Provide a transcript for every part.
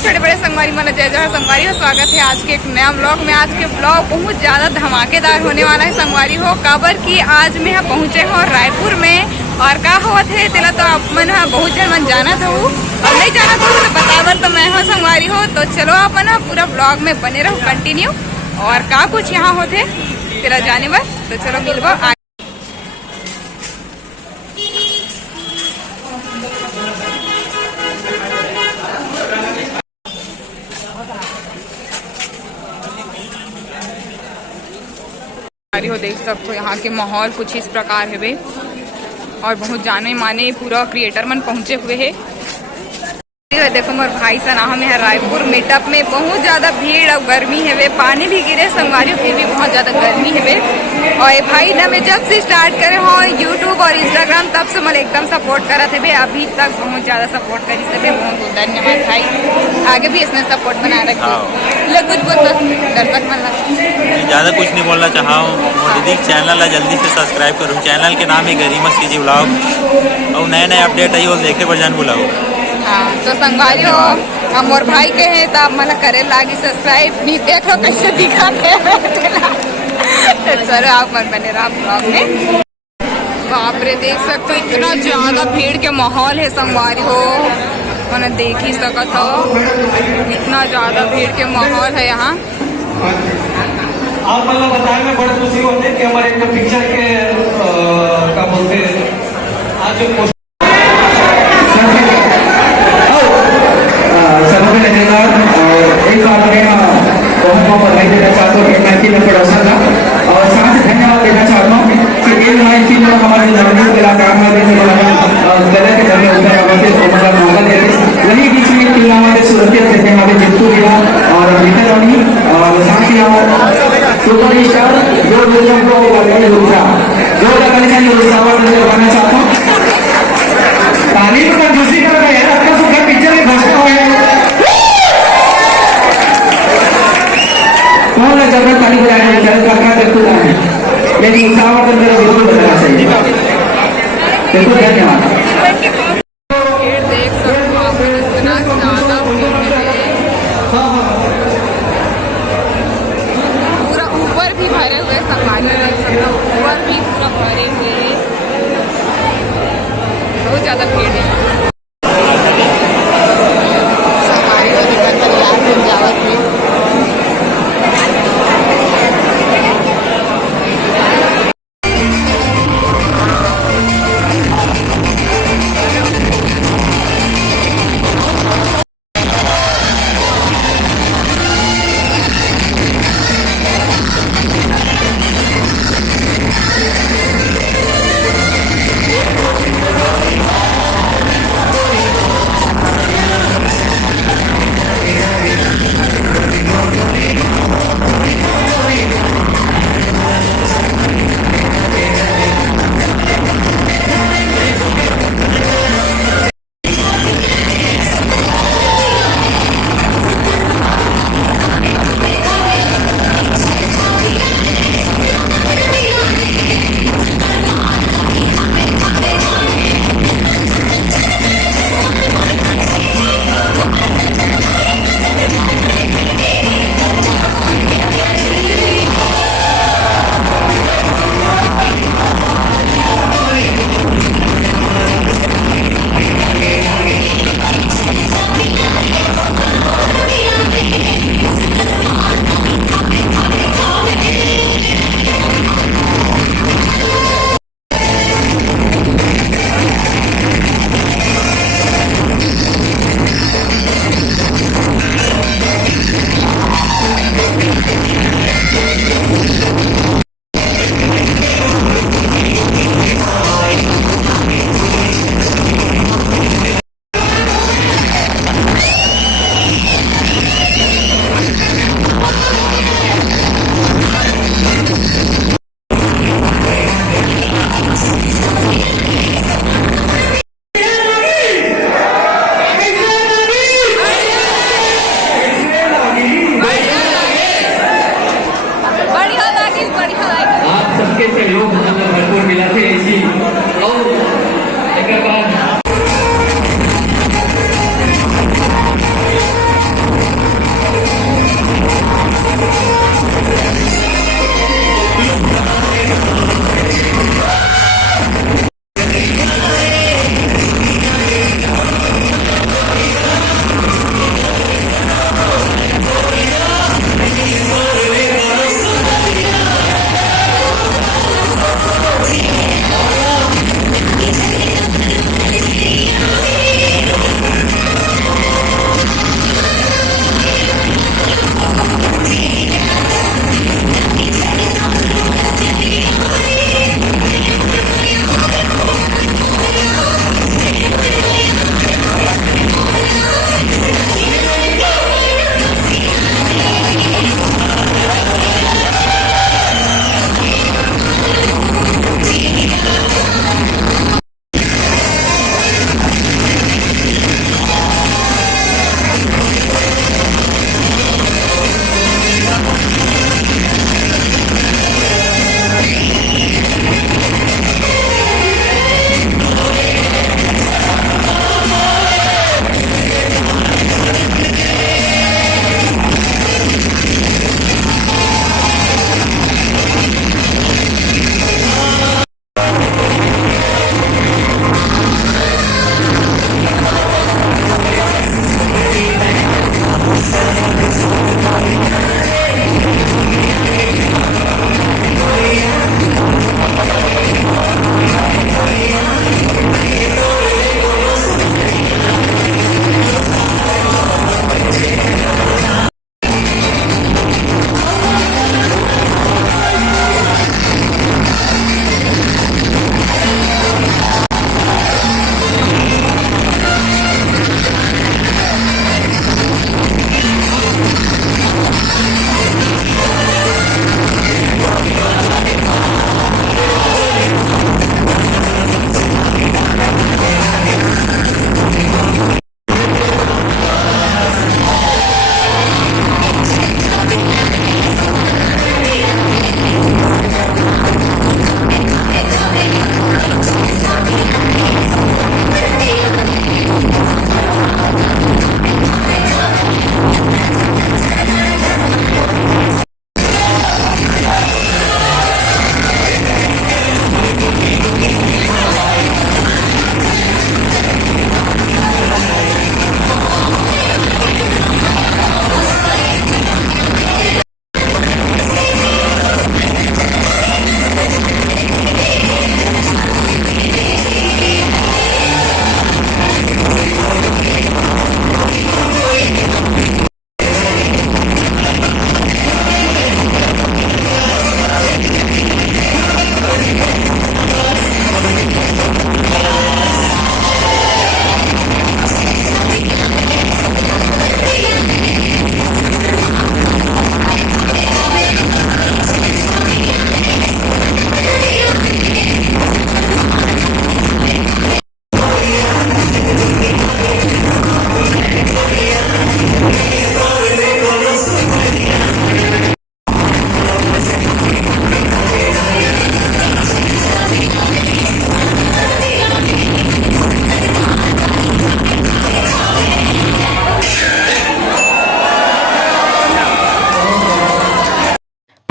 छोटे बड़े संगवारी मतलब जय जय संगवारी हो। स्वागत है आज के एक नया ब्लॉग में। आज के ब्लॉग बहुत ज़्यादा धमाकेदार होने वाला है संगवारी हो। काबर की आज मैं पहुँचे हो रायपुर में और का हुआ थे तेला तो आप मन बहुत जन मन जाना था और नहीं जाना था तो बतावर तो मैं हाँ संगवारी हो। तो चलो अपन पूरा ब्लॉग में बने रहो कंटिन्यू और का कुछ यहाँ होते तेरा जाने बस। तो चलो मिलबो। हो देख सकते हो यहाँ के माहौल कुछ इस प्रकार है वे और बहुत जाने माने पूरा क्रिएटर मन पहुँचे हुए है। देखो मोर भाई सना हम यहाँ रायपुर मीटअप में बहुत ज्यादा भीड़ और गर्मी है वे। पानी भी गिरे संगवारी फिर भी बहुत ज्यादा गर्मी है वे। और ये भाई ना मैं जब से स्टार्ट करे हो यूट्यूब और इंस्टाग्राम तब से मतलब एकदम सपोर्ट करा थे वे। अभी तक बहुत ज्यादा सपोर्ट करी से वे। बहुत बहुत धन्यवाद भाई। आगे भी इसमें सपोर्ट बना रखे। कुछ बोल दर्शक मन ज़्यादा कुछ नहीं बोलना चाहा हूँ। दीदी चैनल जल्दी से सब्सक्राइब करूँ। चैनल के नाम है गरिमा सीजी व्लॉग और नए नए अपडेट आई वो देखे पर जान बुलाओ। हाँ तो संगवारी हो हम मोर भाई के हैं तो आप मतलब करे लागी सब्सक्राइब भी देख लो कैसे दिखाते तो चलो आप मन बने रहा ब्लॉग में। बाप रे देख सकते हो इतना ज्यादा भीड़ के माहौल है संगवारी हो मैंने देख ही सकत हो। इतना ज्यादा भीड़ के माहौल है यहाँ। आप मतलब बताने में बड़ी खुशी होती है कि हमारे एक पिक्चर के का बोलते आज जो एक बार मैं बहुत बधाई देना चाहता हूँ कि मैं प्रोडक्शन का और साथ ही धन्यवाद देना चाहता हूँ कि एक लाइन की लोग हमारे जर्नल के गले के जरिए उतर हमारे हमारा मौका देते वही बीच में तीन हमारे सुरक्षित देते हमारे जितू दिया और वितरणी और साथ ही सुपर स्टार जो लोगों को जो लगाने बनाना चाहता हूँ। तालीम का दूसरी तरफ है आपका सुपर पिक्चर में घोषणा हुआ है। कौन है जब ताली बजाने चल करना देखो है लेकिन उत्साह तो मेरा बिल्कुल बदलना चाहिए। बिल्कुल धन्यवाद। देख सकते हो आप इतना ज्यादा पूरा ऊपर भी भरे हुए संगवारी देख सकते हो। ऊपर भी पूरा भरे हुए बहुत ज्यादा भीड़ है।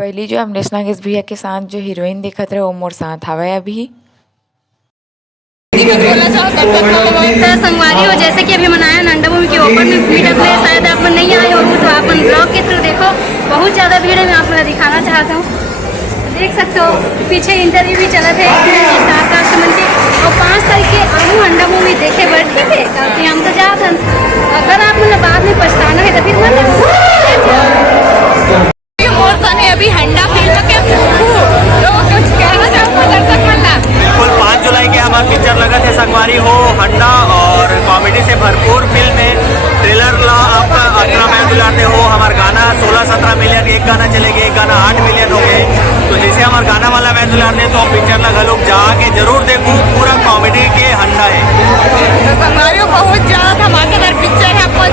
पहली जो हम नागेश भैया के साथ जो हीरोइन देखत रहे वो मोर साथ हवे अभी। तो संगवारी हो जैसे कि अभी मनाया नंदा मूवी के ओपन में मीटअप है, शायद आप नहीं आए हो तो आप ब्लॉग के थ्रू देखो, बहुत ज़्यादा भीड़ है। मैं आपको दिखाना चाहता हूँ, देख सकते हो पीछे इंटरव्यू भी चला थे स्टार कास्ट मन के, और 5 तारीख के आऊँ अंडा मूवी देखे बैठे थे काफी हम तो जा था। अगर आप मतलब बाद में पछताना है तो फिर अभी हंडा फिल्म के तो कुछ कहना चाहूँगा दर्शक मंडल। बिल्कुल 5 जुलाई के हमारा पिक्चर लगा थे संगवारी हो हंडा, और कॉमेडी से भरपूर फिल्म है। ट्रेलर ला आपका 18 मैं दिलाते हो, हमारा गाना 16-17 मिलियन, एक गाना चलेगा, एक गाना 8 मिलियन हो गए। तो जैसे हमारा गाना वाला मैच दिलाते तो पिक्चर लगा लोग जाके जरूर देखो, पूरा कॉमेडी के हंडा है। तो संगवारी बहुत ज्यादा धमाकेदार पिक्चर है, आपको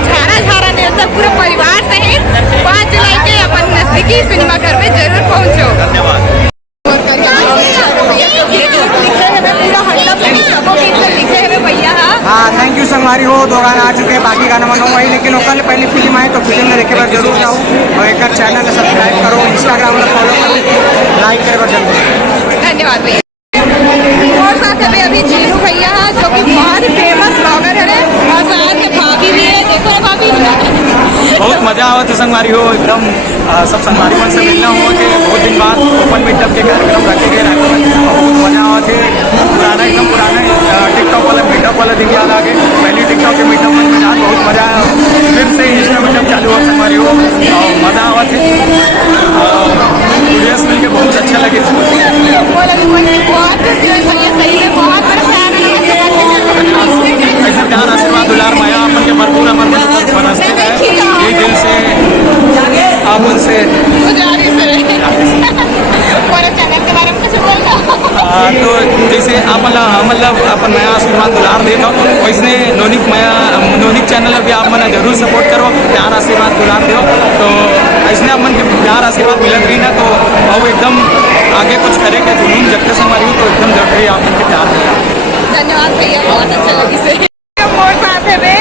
झारा नहीं होता, पूरे परिवार सहित 5 जुलाई के अपन नजदीकी सिनेमा घर में जरूर पहुँचो। धन्यवाद। हाँ थैंक यू संगवारी हो, 2 गाना आ चुके हैं, बाकी गाना मनो वही, लेकिन लोकल पहली फिल्म आए तो फिल्म में देखे बार जरूर जाओ, और एक चैनल सब्सक्राइब करो, इंस्टाग्राम में फॉलो करो, लाइक करे बार जरूर। धन्यवाद भैया। और साथ में अभी जीनू भैया जो कि बहुत फेमस ब्लॉगर है, और साथ में भाभी भी है, देखो ना भाभी बहुत मजा आवत है संगवारी हो, एकदम सब संगवारी मन से मिलना हो थे, बहुत दिन बाद ओपन मीटअप के कार्यक्रम रखे गए, बहुत मजा आवत है। पुराना एकदम पुराना टिकटॉक वाला मीटअप वाला दिन याद आ गए, पहले टिकटॉक के मीटअप में जान बहुत मजा आया, फिर से इंस्टा मीटअप चालू हुआ संगवारी हो, मजा आवत है, वीडियोस मिल के बहुत अच्छा लगे। ऐसा प्यार आशीर्वाद दुलार माया अपन के भरपूर अमर बनस्ते रहे, ये दिल से आपन से तो जैसे मतलब अपन नया आशीर्वाद दुलार देता वैसे नोनिक चैनल भी आप मना जरूर सपोर्ट करो, प्यार आशीर्वाद दुलार दो, तो ऐसे अपन के प्यार आशीर्वाद मिलत रही ना, तो अब एकदम आगे कुछ करे के जुनून जगते संभाली तो एकदम जग रही आप उनके प्यार दिया। धन्यवाद भैया, बहुत अच्छा लगी से। मोर साथ है बे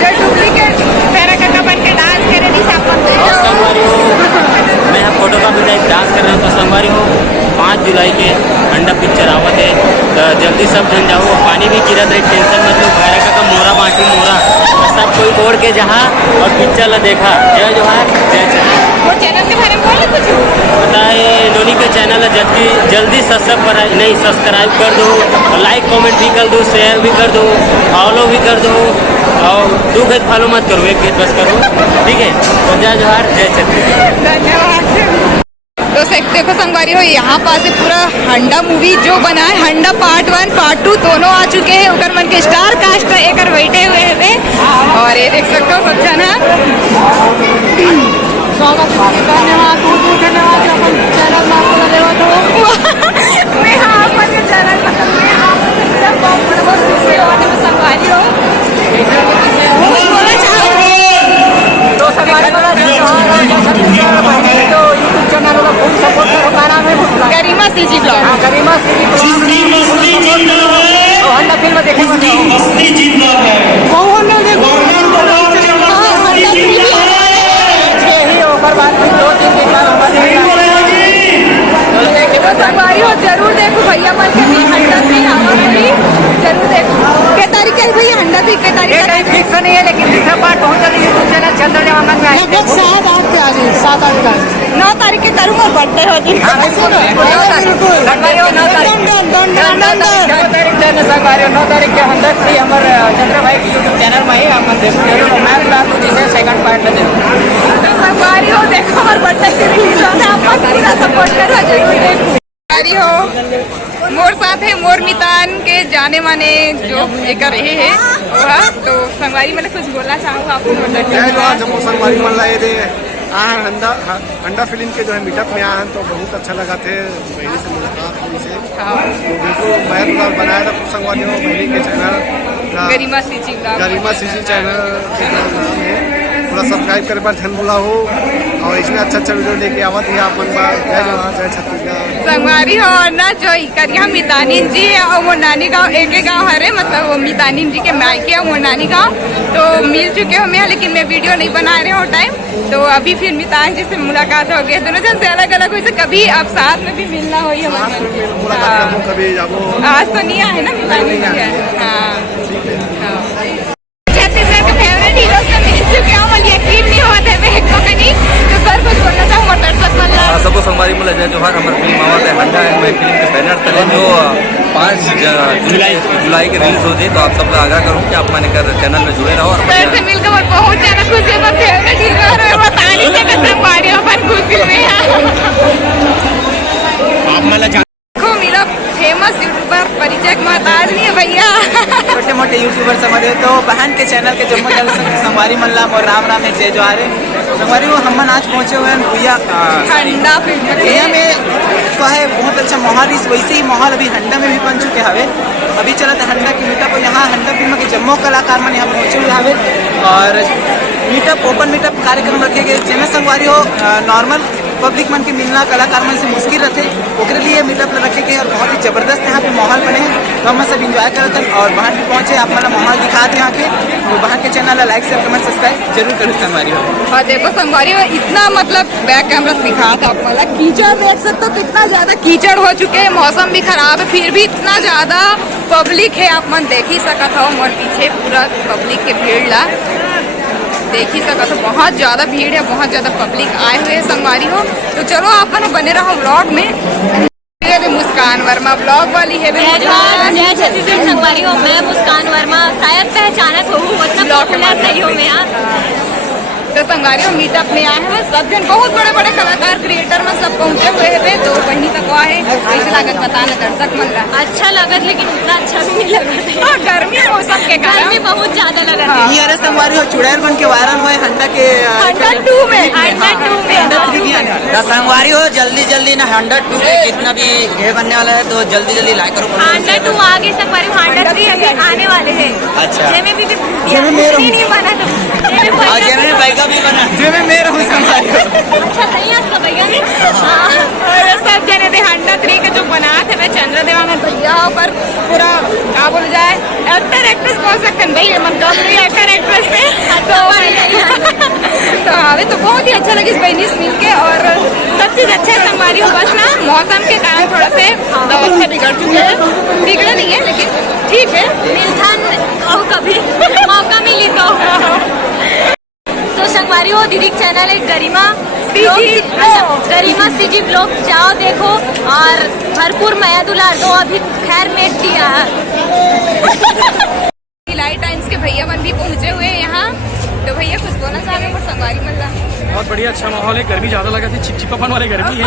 जो डुप्लीकेट मेरा काका बन के डांस करे दी सापन दे संगवारी हो, मैं फोटो का भी डांस कर रहा हूँ। तो संगवारी हो 5 जुलाई के अंडा पिक्चर आवत है, तो जल्दी सब जन जाओ, पानी भी गिरत है, टेंशन मत लो, भैरा का मोरा बांटी मोरा, तो सब कोई दौड़ के जहाँ और पिक्चर ला देखा। जय जोहार, जय जय। वो चैनल के बारे में बोले कुछ पता है नोनी के चैनल है, जल्दी सब्सक्राइब कर दो, लाइक कमेंट भी कर दो, शेयर भी कर दो, फॉलो भी कर दो, और 2 खेत फॉलो मत करो, 1 खेत बस करो, ठीक है। तो जय जोहार, जय छत्तीसगढ़। धन्यवाद। तो देखो संगवारी हो, यहाँ पास से पूरा हंडा मूवी जो बना है, हंडा पार्ट 1 पार्ट 2 दोनों आ चुके हैं, उकर मन के स्टार कास्ट एक बैठे हुए हैं, और ये देख सकते हो सब जना स्वागत, धन्यवाद, बहुत धन्यवाद अपन चैनल में आपको धन्यवाद हो। मैं हाँ अपन के चैनल में बहुत खुशी होने में संगवारी हो, बोलना चाहूँगी तो संगवारी वाला तो यूट्यूब चैनल वाला फुल सपोर्ट करो, का नाम है गरिमा सीजी ब्लॉग। हाँ गरिमा सीजी ब्लॉग, तो हंडा फिल्म देखे संगवारी हो जरूर देखो भैया मन के भी हंडा थी जरूर देखो। क्या तारीख है भैया हंडा थी? क्या तारीख फिक्स नहीं है, लेकिन दूसरा पार्ट पहुंच जाएगी यूट्यूब चैनल चंद्र देवांगन में लगभग 7-8 पे आ जाए, 7-8 का 9 तारीख के करूँगा, बर्थडे हो जी। संगवारी 9 तारीख के हंडा थी हमारे चंद्र भाई की यूट्यूब चैनल में ही अपन देखो, मैं बुला दूँ जिसे सेकंड पार्ट में देखो। संगवारी हो देखो हमारे बर्थडे के रिलीज होता है, आप पूरा सपोर्ट करो जरूर देखो। संगवारी हो मोर साथ है मोर मितान के जाने माने जो एक रहे हैं, तो संगवारी मैंने कुछ बोलना चाहूँगा आपको। जम्मू संगवारी मन ला दे अंडा फिल्म के जो है मीटअप में आए हैं, तो बहुत अच्छा लगा थे, बहनी से मुलाकात हुई से, तो बिल्कुल मैं बनाया था कुछ संगवारी हो, बहनी के चैनल गरिमा सीजी चैनल के नाम है, थोड़ा सब्सक्राइब करे पर धन बोला हो और इसमें अच्छा वीडियो लेके आवत है आप मन बा। जय जवाहर जय छत्तीसगढ़। संगवारी हो ना जो करिया मितानिन जी है और वो नानी गाँव एक ही गाँव हरे, मतलब वो मितानिन जी के मायके है वो नानी गाँव, तो मिल चुके हो मैं, लेकिन मैं वीडियो नहीं बना रही हूँ टाइम। तो अभी फिर मितान जी से मुलाकात हो गई, दोनों जन से अलग अलग हुई, कभी आप साथ में भी मिलना हो ये कभी जाबो। आज तो नहीं आए ना मितान जी है। हाँ छत्तीसगढ़ के फेवरेट हीरो से मिल चुके हो, मुझे यकीन नहीं हुआ था मैं को कहीं। तो सर कुछ बोलना चाहूँगा दर्शक मल्ला सबको संगवारी मुला जय जोहार। हमारी फिल्म आवत है हंडा है, मैं फिल्म के बैनर तले जो 5 जुलाई के रिलीज हो जाए, तो आप सब लोग आग्रह करूँ कि आप मैंने कर चैनल में जुड़े रहो। और सर से मिलकर मैं बहुत ज्यादा खुश है, मैं फेवरेट हीरो और मैं बता नहीं सकता संगवारी हो पर खुशी में आप मला को मिला फेमस यूट्यूबर परिचय महताज नहीं है भैया। छोटे मोटे यूट्यूबर समझे तो बहन के चैनल के जम्मू संगवारी मल्ला और राम राम है जय जोहार संगवारी वो हम आज पहुँचे हुए हैं भैया हंडा फिल्म में तो है बहुत अच्छा माहौल। इस वैसे ही माहौल अभी हंडा में भी बन चुके हवे। अभी चला था हंडा की मीटअप और यहाँ हंडा फिल्म के जम्मू कलाकार मन यहाँ पहुँचे हुए हवे और मीटअप ओपन मीटअप कार्यक्रम रखे गए जिनमें संगवारी हो नॉर्मल पब्लिक मन के मिलना कलाकार मन से मुश्किल रहते, ओकरे लिए मीटअप रखे गए और बहुत ही जबरदस्त यहाँ पे माहौल बने हैं। तो हम सब इंजॉय करते हैं और बाहर भी पहुँचे आप मतलब माहौल दिखाते यहाँ के, तो बाहर के channel like share comment subscribe जरूर करो संगवारी हो। और देखो संगवारी हो इतना मतलब बैक कैमरा से दिखा था आपको, मतलब कीचड़ देख सकते हो कितना ज्यादा कीचड़ हो चुके हैं, मौसम भी खराब है फिर भी इतना ज्यादा पब्लिक है, आप मन देख ही सका था। और पीछे पूरा पब्लिक के भीड़ ला देख ही सका, तो बहुत ज़्यादा भीड़ है, बहुत ज़्यादा पब्लिक आए हुए हैं संगवारी हो। तो चलो आप बने रहो व्लॉग में। मुस्कान वर्मा ब्लॉग वाली है। जय छत्तीसगढ़ संगवारी हो, मैं मुस्कान वर्मा, शायद पहचानत हो उतना पॉपुलर नहीं हो मैं। तो संगवारी हो मीटअप में आए हैं सब जन, बहुत बड़े बड़े कलाकार क्रिएटर में सब पहुंचे हुए हैं। तो वहीं तक आए कैसे लागत बताना दर्शक मन रहा। अच्छा लगत लेकिन उतना अच्छा भी नहीं लगा। गर्मी मौसम के कारण गर्मी बहुत ज्यादा लगा। ये अरे संगवारी हो चुड़ैल बन के वायरल हुए हंडा के हंडा 2 में संगवारी हो जल्दी जल्दी ना 102 के जितना भी ये बनने वाला है तो जल्दी जल्दी लाइक करो। हंडा 2 आगे संगवारी, हंडा 3 अभी आने वाले हैं। अच्छा जेमे भी नहीं बना तो भी बना जो मैं मेरा हूँ संगवारी हो। अच्छा नहीं है उसका भैया ने सब जने थे हंडा 3 के जो बना थे मैं चंद्र देवानंद भैया पर पूरा क्या बोल जाए एक्टर एक्ट्रेस कौन सकते हैं भाई मन कम नहीं एक्टर एक्ट्रेस से तो हमें तो बहुत ही अच्छा लगे इस बहनी से मिल के और सब चीज़ अच्छा है संगवारी हो। बस ना मौसम के कारण थोड़ा से अवस्था बिगड़ चुके हैं, बिगड़ा नहीं है लेकिन ठीक है मिलता कभी मौका मिली तो संगवारी हो दीदी चैनल है गरिमा गरिमा सीजी ब्लॉग जाओ देखो और भरपूर माया दुलार दो। अभी खैर मेट दिया लाइट टाइम्स के भैया मन भी पहुंचे हुए हैं यहाँ। तो भैया कुछ बोलना चाह रहे हैं संगवारी मल्ला? बहुत बढ़िया अच्छा माहौल है, गर्मी ज्यादा लगा थी, चिपचिपापन वाले गर्मी है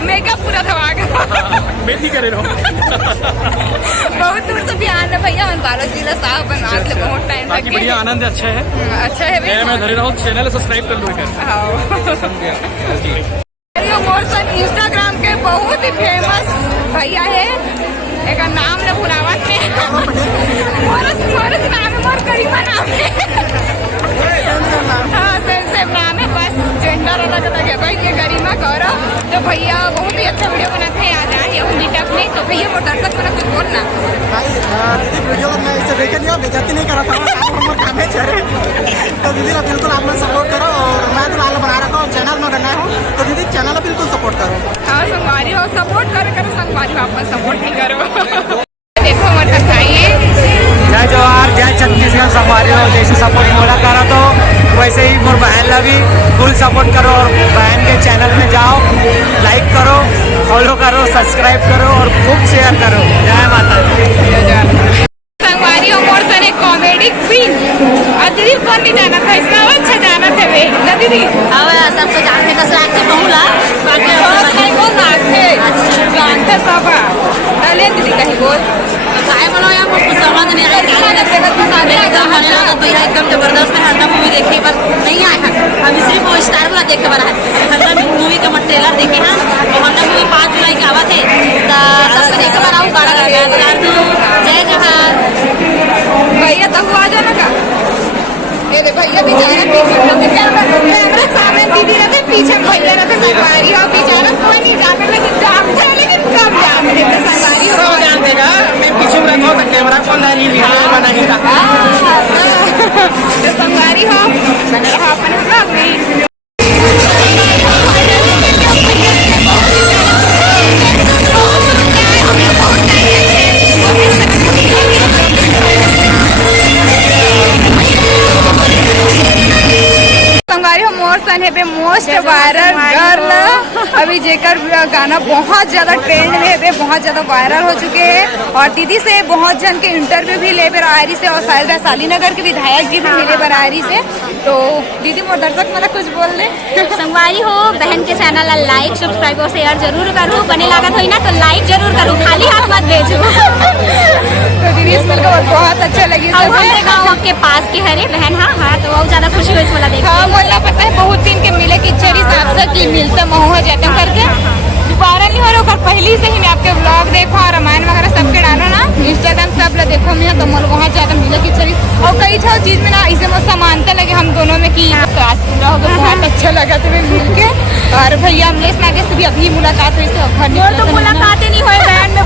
मेकअप पूरा थवा गया मैं नहीं करे रहा बहुत दूर से भी आना भैया मन 12 जिला साहब बना के बहुत टाइम लग गया। बढ़िया आनंद अच्छा है अच्छा है मैं धरे रहा चैनल सब्सक्राइब कर लो इंस्टाग्राम के बहुत ही फेमस भैया है, एक नाम ने बुलावत में नाम है मोर करीमा नाम है हाँ सेम नाम है, बस जेंडर अलग अलग है भाई। ये गरिमा गौरव तो भैया बहुत ही अच्छा वीडियो बनाते हैं, आ जाए ये मीटअप में। तो भैया वो दर्शक बना कुछ बोलना दीदी वीडियो मैं इसे देखे नहीं और बेइज्जती नहीं करा था काम है चले तो दीदी ना बिल्कुल आप सपोर्ट करो और मैं तो लाल बना रखा हूँ चैनल में करना हूँ तो दीदी चैनल बिल्कुल सपोर्ट करो। हाँ संगवारी हो सपोर्ट करो संगवारी हो, आप सपोर्ट नहीं करो। देखो मटन खाइए। जय जोहार जय छत्तीसगढ़ संगवारी हो, जैसे सपोर्ट मोला करा तो वैसे ही मोर बहन ला भी फुल सपोर्ट करो और बहन के चैनल में जाओ, लाइक करो, फॉलो करो, सब्सक्राइब करो और खूब शेयर करो। जय माता दी। संगवारी हो मोर सने कॉमेडी क्वीन और दीदी कौन नहीं जाना था, इसका अच्छा जाना था वे ना दीदी। अब सबसे जानते तो लाख से बहुला बाकी कौन नाचे जानते सब डाले दीदी कहीं बोल काय बोलो यार कुछ समझ नहीं आ रहा है भैया एकदम जबरदस्त है। हंडा मूवी देखने पर नहीं आए हैं, अभी सिर्फ वो स्टार वाला देख के बना है। हंडा मूवी का ट्रेलर देखे हैं तो हंडा मूवी 5 जुलाई की आवा थे तो सबको देख के बनाऊँ गाड़ा कर जय जोहार भैया तब आ जाना का दे भैया बेचारा पीछे रहते, कैमरा सामने दीदी रहते, पीछे भैया रहते संगवारी हो। बेचारा कोई नहीं जाने लेकिन जानते हैं, लेकिन कम जान देते संगवारी हो। सब जान देगा, मैं पीछे में रखा तो कैमरा कौन है, वीडियो बनाएगा। तो संगवारी हो बने रहो अपन ब्लॉग में। संगवारी हो मोर सन है पे मोस्ट वायरल गर्ल अभी जेकर गाना बहुत ज्यादा ट्रेंड में है, बहुत ज्यादा वायरल हो चुके हैं। और दीदी से बहुत जन के इंटरव्यू भी ले बेरारी से, और शायद वैशाली नगर के विधायक जी भी मिले बरारी से। तो दीदी मोर दर्शक मतलब कुछ बोल दे। संगवारी हो बहन के चैनल ला लाइक सब्सक्राइब और शेयर जरूर करूँ, बने लागत हो ना तो लाइक जरूर करूँ, खाली हाथ मत भेजो। तो दीदी इस मिलकर बहुत अच्छा लगी। हमारे गाँव के पास के हरे बहन, हाँ तो बहुत ज्यादा खुशी हुई इस वाला देख। हाँ बोलना पता है बहुत दिन के मिले कि चरी साहब से की मिलता महुआ जाते हैं करके दोबारा नहीं हो रहा। पहले से ही मैं आपके ब्लॉग देखो और रामायण वगैरह सबके डालो ना इंस्टाग्राम सब लोग देखो मैं तो मोल वहाँ ज्यादा मिले कि चरी और कई था चीज में ना इसे मुझे समानता लगे हम दोनों में कि पूरा होगा। बहुत अच्छा लगा तुम्हें मिल के। और भैया अमलेश नागे से भी अभी मुलाकात हुई तो मुलाकात नहीं हुई बहन